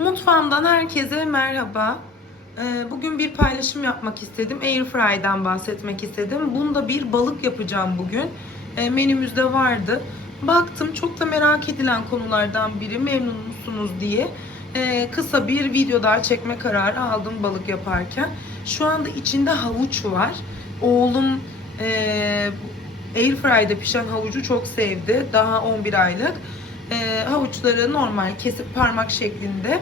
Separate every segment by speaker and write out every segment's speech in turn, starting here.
Speaker 1: Mutfağımdan herkese merhaba. Ee, Bugün bir paylaşım yapmak istedim. Airfry'den bahsetmek istedim. Bunda bir balık yapacağım bugün. Ee, Menümüzde vardı. Baktım çok da merak edilen konulardan biri memnun musunuz diye. Ee, Kısa bir video daha çekme kararı aldım balık yaparken. Şu anda içinde havuç var. Oğlum Airfry'de pişen havucu çok sevdi. Daha 11 aylık. Ee, havuçları normal kesip parmak şeklinde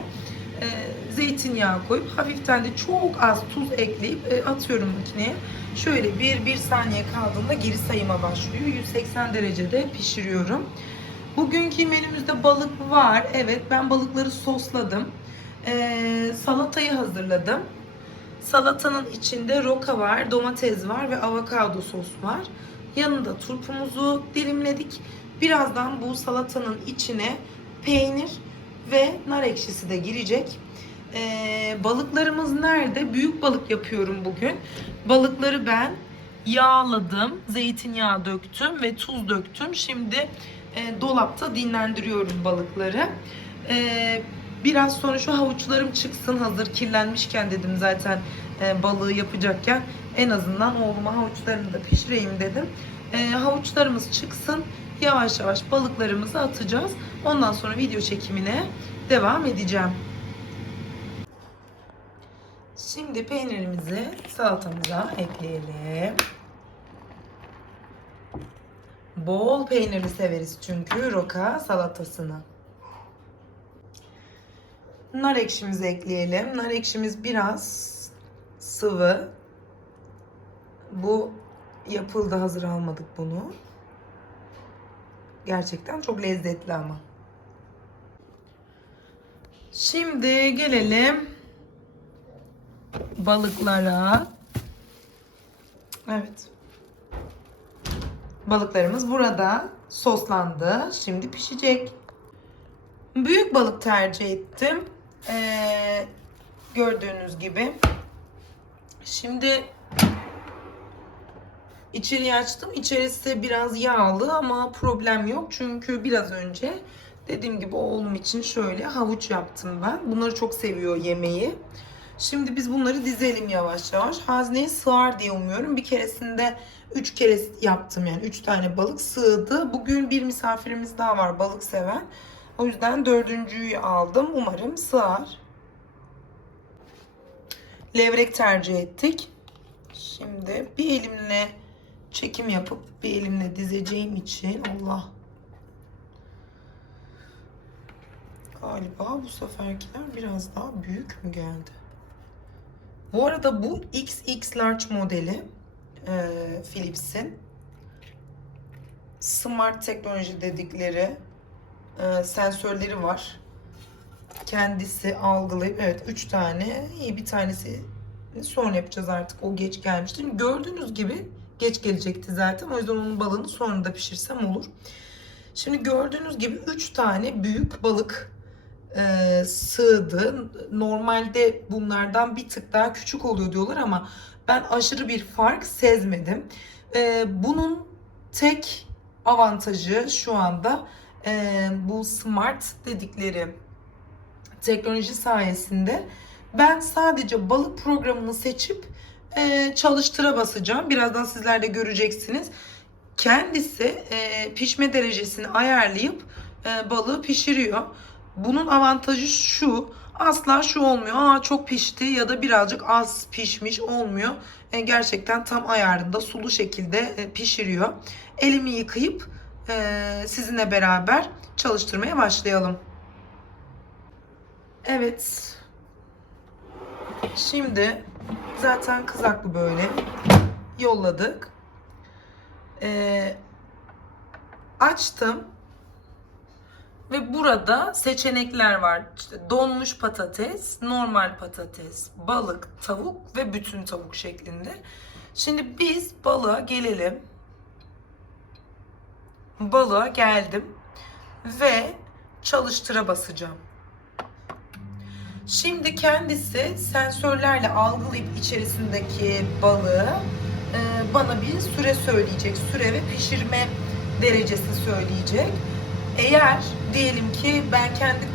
Speaker 1: e, zeytinyağı koyup hafiften de çok az tuz ekleyip e, atıyorum makineye. Şöyle bir, bir saniye kaldığında geri sayıma başlıyor. 180 derecede pişiriyorum. Bugünkü menümüzde balık var. Evet ben balıkları sosladım. Ee, salatayı hazırladım. Salatanın içinde roka var, domates var ve avokado sos var. Yanında turpumuzu dilimledik. Birazdan bu salatanın içine peynir ve nar ekşisi de girecek. Ee, balıklarımız nerede? Büyük balık yapıyorum bugün. Balıkları ben yağladım, zeytinyağı döktüm ve tuz döktüm. Şimdi e, dolapta dinlendiriyorum balıkları. Ee, biraz sonra şu havuçlarım çıksın hazır kirlenmişken dedim zaten e, balığı yapacakken en azından oğluma havuçlarını da pişireyim dedim. E, havuçlarımız çıksın yavaş yavaş balıklarımızı atacağız. Ondan sonra video çekimine devam edeceğim. Şimdi peynirimizi salatamıza ekleyelim. Bol peynirli severiz çünkü roka salatasını. Nar ekşimizi ekleyelim. Nar ekşimiz biraz sıvı. Bu yapıldı hazır almadık bunu. Gerçekten çok lezzetli ama. Şimdi gelelim balıklara. Evet. Balıklarımız burada soslandı. Şimdi pişecek. Büyük balık tercih ettim. Ee, gördüğünüz gibi. Şimdi içeriği açtım. İçerisi biraz yağlı ama problem yok. Çünkü biraz önce dediğim gibi oğlum için şöyle havuç yaptım ben. Bunları çok seviyor yemeği. Şimdi biz bunları dizelim yavaş yavaş. Hazneye sığar diye umuyorum. Bir keresinde 3 kere yaptım yani 3 tane balık sığdı. Bugün bir misafirimiz daha var balık seven. O yüzden dördüncüyü aldım. Umarım sığar. Levrek tercih ettik. Şimdi bir elimle çekim yapıp bir elimle dizeceğim için Allah galiba bu seferkiler biraz daha büyük mü geldi? Bu arada bu XX large modeli e, Philips'in smart teknoloji dedikleri e, sensörleri var. Kendisi algılayıp evet 3 tane iyi bir tanesi sonra yapacağız artık o geç gelmişti. Gördüğünüz gibi geç gelecekti zaten o yüzden onun balığını sonra da pişirsem olur. Şimdi gördüğünüz gibi 3 tane büyük balık e, sığdı. Normalde bunlardan bir tık daha küçük oluyor diyorlar ama ben aşırı bir fark sezmedim. E, bunun tek avantajı şu anda e, bu smart dedikleri teknoloji sayesinde ben sadece balık programını seçip e, çalıştıra basacağım. Birazdan sizler de göreceksiniz. Kendisi e, pişme derecesini ayarlayıp e, balığı pişiriyor. Bunun avantajı şu. Asla şu olmuyor. Aa çok pişti ya da birazcık az pişmiş olmuyor. E, gerçekten tam ayarında sulu şekilde e, pişiriyor. Elimi yıkayıp e, sizinle beraber çalıştırmaya başlayalım. Evet. Şimdi zaten kızaklı böyle yolladık. E, açtım. Ve burada seçenekler var. İşte donmuş patates, normal patates, balık, tavuk ve bütün tavuk şeklinde. Şimdi biz balığa gelelim. Balığa geldim ve çalıştıra basacağım. Şimdi kendisi sensörlerle algılayıp içerisindeki balığı e, bana bir süre söyleyecek. Süre ve pişirme derecesi söyleyecek. Eğer diyelim ki ben kendi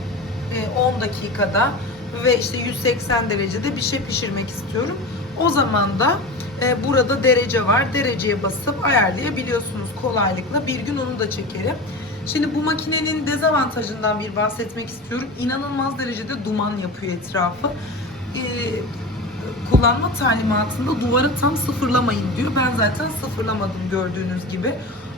Speaker 1: e, 10 dakikada ve işte 180 derecede bir şey pişirmek istiyorum. O zaman da e, burada derece var. Dereceye basıp ayarlayabiliyorsunuz kolaylıkla. Bir gün onu da çekerim. Şimdi bu makinenin dezavantajından bir bahsetmek istiyorum. İnanılmaz derecede duman yapıyor etrafı. Ee, kullanma talimatında duvarı tam sıfırlamayın diyor. Ben zaten sıfırlamadım gördüğünüz gibi.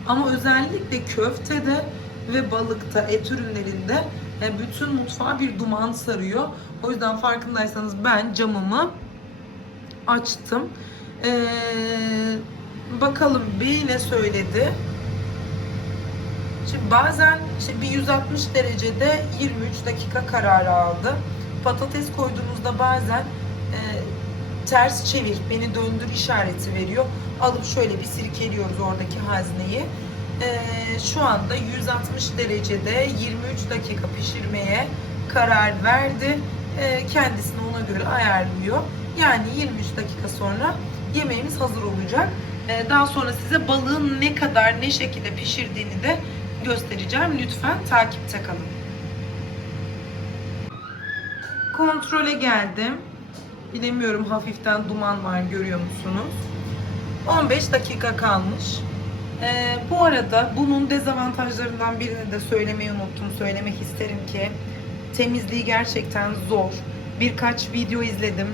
Speaker 1: Ama özellikle köftede ve balıkta, et ürünlerinde e, bütün mutfağı bir duman sarıyor. O yüzden farkındaysanız ben camımı açtım. Ee, bakalım bir ne söyledi. Şimdi bazen işte bir 160 derecede 23 dakika kararı aldı. Patates koyduğumuzda bazen e, ters çevir, beni döndür işareti veriyor. Alıp şöyle bir sirkeliyoruz oradaki hazneyi. E, şu anda 160 derecede 23 dakika pişirmeye karar verdi. E, kendisini ona göre ayarlıyor. Yani 23 dakika sonra yemeğimiz hazır olacak. E, daha sonra size balığın ne kadar ne şekilde pişirdiğini de göstereceğim. Lütfen takipte kalın. Kontrole geldim. Bilemiyorum hafiften duman var görüyor musunuz? 15 dakika kalmış. Ee, bu arada bunun dezavantajlarından birini de söylemeyi unuttum. Söylemek isterim ki temizliği gerçekten zor. Birkaç video izledim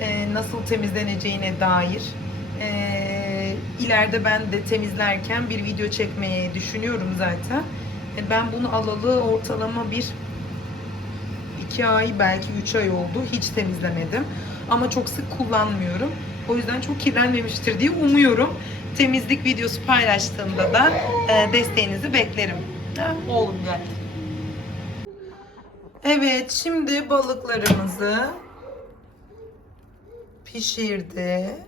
Speaker 1: ee, nasıl temizleneceğine dair. Ee, ileride ben de temizlerken bir video çekmeyi düşünüyorum zaten. E, ben bunu alalı ortalama bir iki ay belki üç ay oldu. Hiç temizlemedim. Ama çok sık kullanmıyorum. O yüzden çok kirlenmemiştir diye umuyorum. Temizlik videosu paylaştığımda da e, desteğinizi beklerim. Ha, oğlum geldi. Evet, şimdi balıklarımızı pişirdi.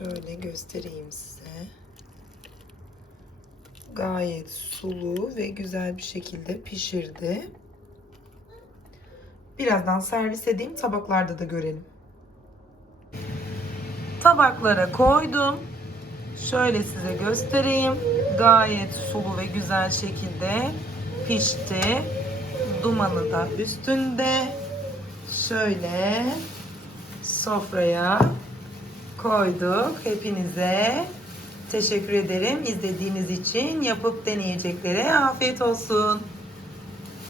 Speaker 1: Şöyle göstereyim size. Gayet sulu ve güzel bir şekilde pişirdi. Birazdan servis edeyim, tabaklarda da görelim. Tabaklara koydum. Şöyle size göstereyim. Gayet sulu ve güzel şekilde pişti. Dumanı da üstünde. Şöyle sofraya koyduk. Hepinize teşekkür ederim izlediğiniz için. Yapıp deneyeceklere afiyet olsun.